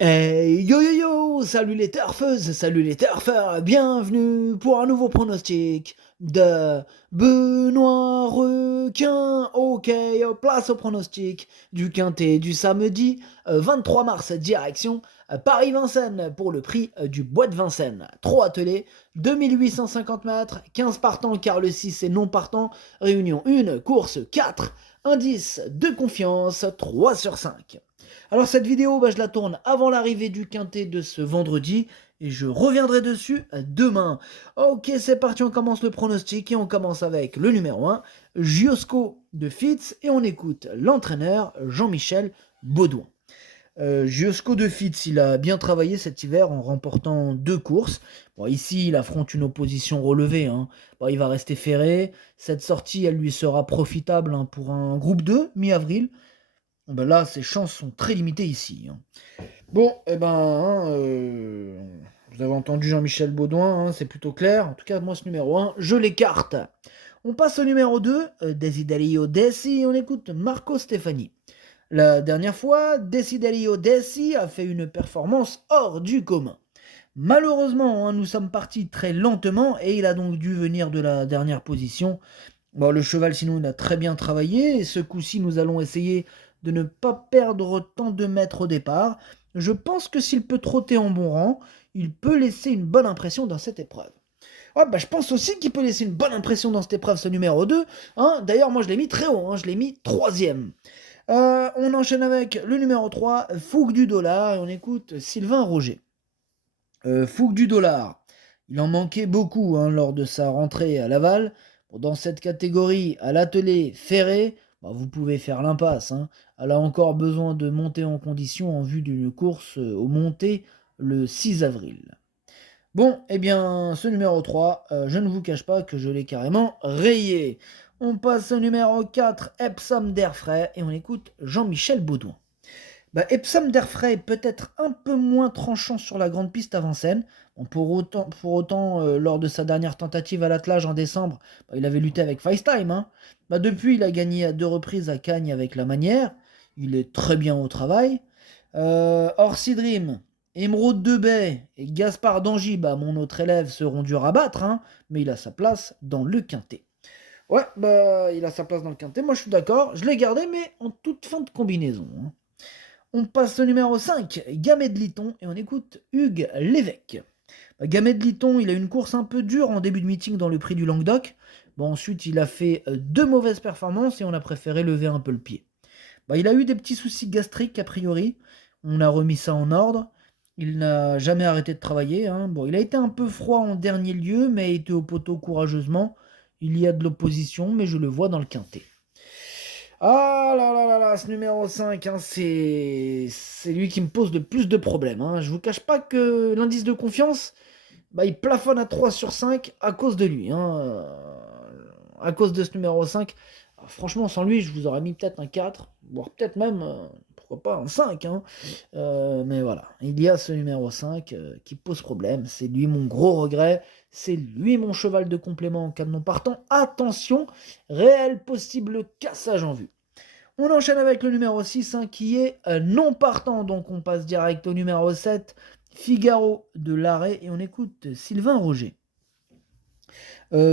Yo yo yo, salut les turfeuses, salut les turfeurs, bienvenue pour un nouveau pronostic de Benoît Requin. Ok, place au pronostic du quintet du samedi 23 mars, direction Paris-Vincennes pour le prix du Bois de Vincennes. 3 attelés, 2850 mètres, 15 partants car le 6 est non partant, réunion 1, course 4, indice de confiance 3 sur 5. Alors cette vidéo, je la tourne avant l'arrivée du quintet de ce vendredi et je reviendrai dessus demain. Ok, c'est parti, on commence le pronostic et on commence avec le numéro 1, Giosco de Fitz, et on écoute l'entraîneur Jean-Michel Baudouin. Giosco de Fitz, il a bien travaillé cet hiver en remportant 2 courses. Bon, ici, il affronte une opposition relevée, hein. Bon, il va rester ferré. Cette sortie, elle lui sera profitable, hein, pour un groupe 2, mi-avril. Là, ses chances sont très limitées ici, hein. Bon, vous avez entendu Jean-Michel Baudouin, hein, c'est plutôt clair. En tout cas, moi, ce numéro 1, je l'écarte. On passe au numéro 2, Desiderio Dessi, on écoute Marco Stefani. La dernière fois, Desiderio Dessi a fait une performance hors du commun. Malheureusement, hein, nous sommes partis très lentement et il a donc dû venir de la dernière position. Bon, le cheval, sinon, il a très bien travaillé, et ce coup-ci, nous allons essayer de ne pas perdre tant de mètres au départ. Je pense que s'il peut trotter en bon rang, il peut laisser une bonne impression dans cette épreuve. Ouais, je pense aussi qu'il peut laisser une bonne impression dans cette épreuve, ce numéro 2, hein. D'ailleurs, moi, je l'ai mis très haut, hein, je l'ai mis troisième. On enchaîne avec le numéro 3, Fougue du Dollar, et on écoute Sylvain Roger. Fougue du Dollar, il en manquait beaucoup, hein, lors de sa rentrée à Laval. Bon, dans cette catégorie, à l'attelé ferré, vous pouvez faire l'impasse, hein. Elle a encore besoin de monter en condition en vue d'une course aux montées le 6 avril. Bon, eh bien, ce numéro 3, je ne vous cache pas que je l'ai carrément rayé. On passe au numéro 4, Epsom d'Airfray, et on écoute Jean-Michel Baudouin. Epsom d'Airfray est peut-être un peu moins tranchant sur la grande piste à Vincennes. Bon, pour autant, lors de sa dernière tentative à l'attelage en décembre, il avait lutté avec FaceTime, hein. Depuis, il a gagné à 2 reprises à Cagnes avec la manière. Il est très bien au travail. Orsi Dream, Émeraude de Bay et Gaspard d'Angy, mon autre élève, seront durs à battre, hein, mais il a sa place dans le quintet. Ouais, il a sa place dans le quintet, moi je suis d'accord. Je l'ai gardé, mais en toute fin de combinaison, hein. On passe au numéro 5, Gamet de Liton, et on écoute Hugues Lévesque. Gamet de Liton, il a une course un peu dure en début de meeting dans le prix du Languedoc. Ensuite, il a fait 2 mauvaises performances et on a préféré lever un peu le pied. Il a eu des petits soucis gastriques a priori. On a remis ça en ordre. Il n'a jamais arrêté de travailler, hein. Il a été un peu froid en dernier lieu, mais a été au poteau courageusement. Il y a de l'opposition, mais je le vois dans le quintet. Ah là là là là, ce numéro 5, hein, c'est lui qui me pose le plus de problèmes, hein. Je vous cache pas que l'indice de confiance, il plafonne à 3 sur 5 à cause de lui, hein. À cause de ce numéro 5. Franchement, sans lui, je vous aurais mis peut-être un 4, voire peut-être même, pourquoi pas, un 5, hein. Mais voilà, il y a ce numéro 5 qui pose problème. C'est lui mon gros regret. C'est lui mon cheval de complément en cas de non partant. Attention, réel possible cassage en vue. On enchaîne avec le numéro 6, hein, qui est non partant. Donc on passe direct au numéro 7, Figaro de l'Arrêt, et on écoute Sylvain Roger.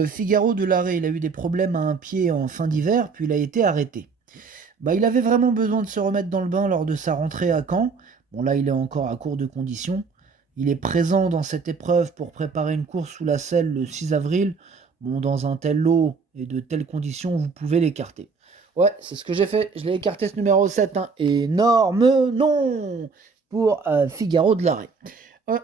Figaro de l'Arrêt, il a eu des problèmes à un pied en fin d'hiver, puis il a été arrêté. Il avait vraiment besoin de se remettre dans le bain lors de sa rentrée à Caen. Là, il est encore à court de conditions. Il est présent dans cette épreuve pour préparer une course sous la selle le 6 avril. Dans un tel lot et de telles conditions, vous pouvez l'écarter. Ouais, c'est ce que j'ai fait. Je l'ai écarté, ce numéro 7, hein. Énorme non pour Figaro de l'Arrêt.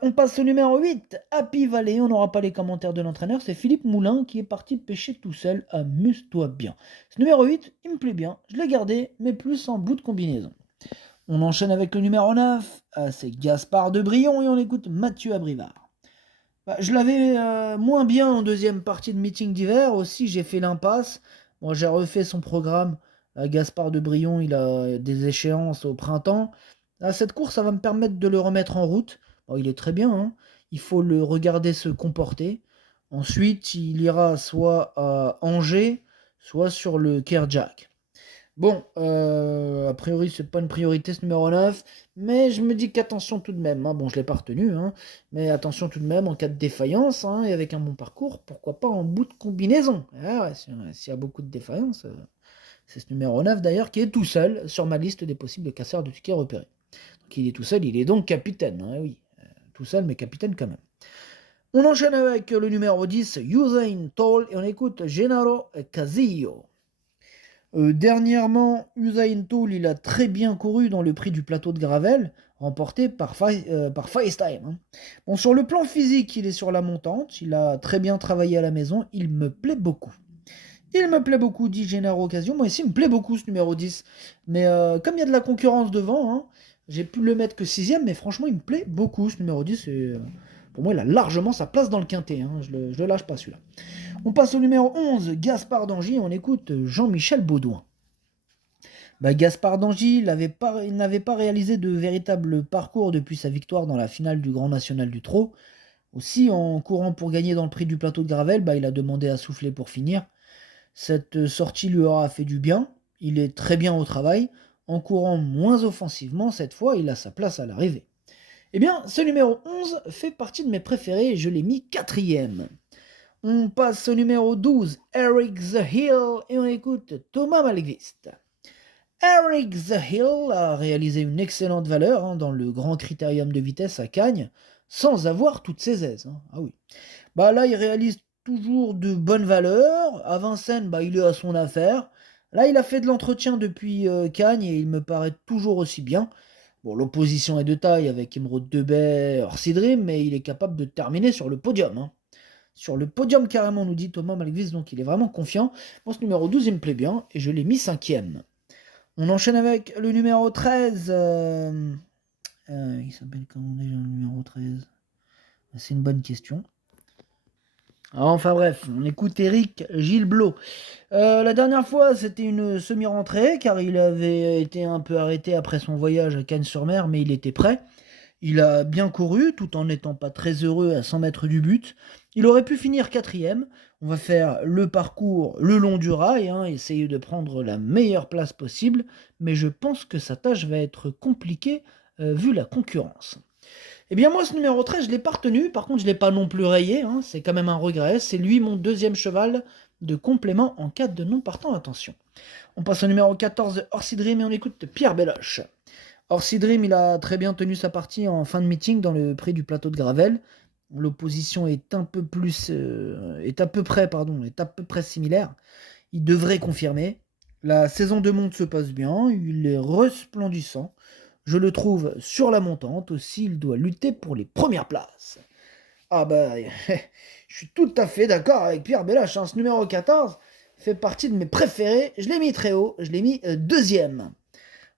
On passe au numéro 8, Happy Valley. On n'aura pas les commentaires de l'entraîneur. C'est Philippe Moulin qui est parti pêcher tout seul. Amuse-toi bien. Ce numéro 8, il me plaît bien. Je l'ai gardé, mais plus en bout de combinaison. On enchaîne avec le numéro 9. C'est Gaspard de Brion et on écoute Mathieu Abrivard. Je l'avais moins bien en deuxième partie de meeting d'hiver. Aussi, j'ai fait l'impasse. J'ai refait son programme. Gaspard de Brion, il a des échéances au printemps. Cette course, ça va me permettre de le remettre en route. Il est très bien, hein. Il faut le regarder se comporter. Ensuite, il ira soit à Angers, soit sur le Kerjak. Bon, a priori, c'est pas une priorité ce numéro 9, mais je me dis qu'attention tout de même, hein. Bon, je l'ai pas retenu, hein, mais attention tout de même en cas de défaillance, hein, et avec un bon parcours, pourquoi pas en bout de combinaison. Ah ouais, s'il y a beaucoup de défaillances, c'est ce numéro 9 d'ailleurs qui est tout seul sur ma liste des possibles casseurs de tickets repérés. Donc il est tout seul, il est donc capitaine, hein, oui. Tout seul, mais capitaine quand même. On enchaîne avec le numéro 10, Usain Toll, et on écoute Gennaro Casillo. Dernièrement, Usain Toll, il a très bien couru dans le prix du plateau de Gravel, remporté par FaceTime, hein. Bon, sur le plan physique, il est sur la montante, il a très bien travaillé à la maison, il me plaît beaucoup. Il me plaît beaucoup, dit Gennaro Occasion. Moi aussi, il me plaît beaucoup ce numéro 10. Mais comme il y a de la concurrence devant, hein, j'ai pu le mettre que 6ème, mais franchement, il me plaît beaucoup ce numéro 10. Et, pour moi, il a largement sa place dans le quintet, hein. Je le lâche pas celui-là. On passe au numéro 11, Gaspard d'Angy. On écoute Jean-Michel Baudouin. Bah, Gaspard d'Angy, il n'avait pas réalisé de véritable parcours depuis sa victoire dans la finale du Grand National du Trot. Aussi, en courant pour gagner dans le prix du plateau de Gravel, bah, il a demandé à souffler pour finir. Cette sortie lui aura fait du bien, il est très bien au travail, en courant moins offensivement, cette fois il a sa place à l'arrivée. Eh bien, ce numéro 11 fait partie de mes préférés et je l'ai mis 4ème. On passe au numéro 12, Eric The Hill, et on écoute Thomas Malgvist. Eric The Hill a réalisé une excellente valeur, hein, dans le grand critérium de vitesse à Cagnes, sans avoir toutes ses aises, hein. Ah oui. Bah là, il réalise toujours de bonnes valeurs. À Vincennes, bah, il est à son affaire. Là, il a fait de l'entretien depuis Cagnes et il me paraît toujours aussi bien. Bon, l'opposition est de taille avec Emeraude Debay, Orsi Dream, mais il est capable de terminer sur le podium, hein. Sur le podium carrément, nous dit Thomas Malgvis, donc il est vraiment confiant. Bon, ce numéro 12, il me plaît bien et je l'ai mis 5ème. On enchaîne avec le numéro 13. Il s'appelle comment déjà le numéro 13? C'est une bonne question. Enfin bref, on écoute Eric Gilblot. La dernière fois, c'était une semi-rentrée, car il avait été un peu arrêté après son voyage à Cannes-sur-Mer, mais il était prêt. Il a bien couru, tout en n'étant pas très heureux à 100 mètres du but. Il aurait pu finir 4ème. On va faire le parcours le long du rail, hein, essayer de prendre la meilleure place possible, mais je pense que sa tâche va être compliquée, vu la concurrence. Eh bien moi ce numéro 13 je ne l'ai pas retenu, par contre je ne l'ai pas non plus rayé, hein, c'est quand même un regret, c'est lui mon deuxième cheval de complément en cas de non partant, attention. On passe au numéro 14, Orsi Dream, et on écoute Pierre Belloche. Orsi Dream, il a très bien tenu sa partie en fin de meeting dans le prix du plateau de Gravel. L'opposition est un peu plus, est à peu près similaire. Il devrait confirmer. La saison de monte se passe bien, il est resplendissant. Je le trouve sur la montante aussi, il doit lutter pour les premières places. Ah bah, je suis tout à fait d'accord avec Pierre Bellache, hein. Ce numéro 14 fait partie de mes préférés, je l'ai mis très haut, je l'ai mis 2ème.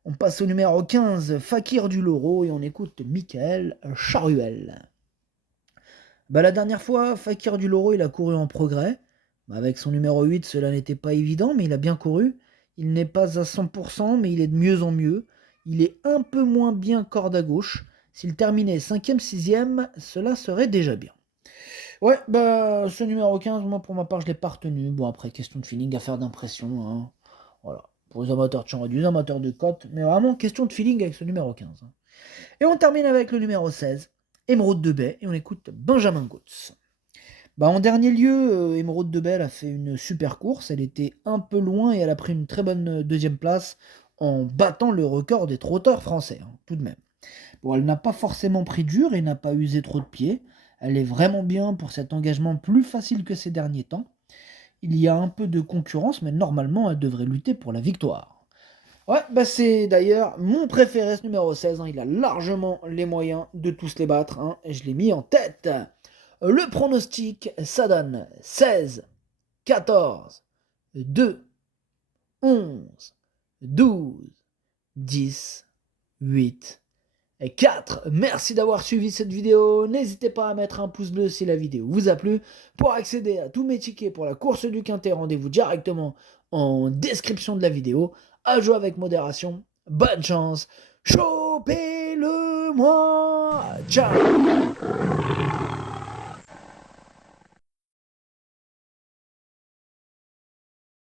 On passe au numéro 15, Fakir du Loro, et on écoute Michael Charuel. Bah, la dernière fois, Fakir du Loro, il a couru en progrès. Bah, avec son numéro 8, cela n'était pas évident, mais il a bien couru. Il n'est pas à 100%, mais il est de mieux en mieux. Il est un peu moins bien corde à gauche. S'il terminait 5ème, 6ème, cela serait déjà bien. Ouais, bah, ce numéro 15, moi pour ma part, je l'ai pas retenu. Bon, après, question de feeling, affaire d'impression, hein. Voilà. Pour les amateurs de champ réduit, les amateurs de cote, mais vraiment question de feeling avec ce numéro 15, hein. Et on termine avec le numéro 16, Émeraude de Baie, et on écoute Benjamin Gautz. Bah, en dernier lieu, Émeraude de Baie a fait une super course. Elle était un peu loin et elle a pris une très bonne deuxième place en battant le record des trotteurs français, hein, tout de même. Bon, elle n'a pas forcément pris dur et n'a pas usé trop de pieds. Elle est vraiment bien pour cet engagement plus facile que ces derniers temps. Il y a un peu de concurrence, mais normalement, elle devrait lutter pour la victoire. Ouais, bah c'est d'ailleurs mon préféré, ce numéro 16, hein. Il a largement les moyens de tous les battre, hein, et je l'ai mis en tête. Le pronostic, ça donne 16, 14, 2, 11, 12, 10, 8 et 4. Merci d'avoir suivi cette vidéo. N'hésitez pas à mettre un pouce bleu si la vidéo vous a plu. Pour accéder à tous mes tickets pour la course du Quintet, rendez-vous directement en description de la vidéo. À jouer avec modération. Bonne chance. Chopez-le moi. Ciao.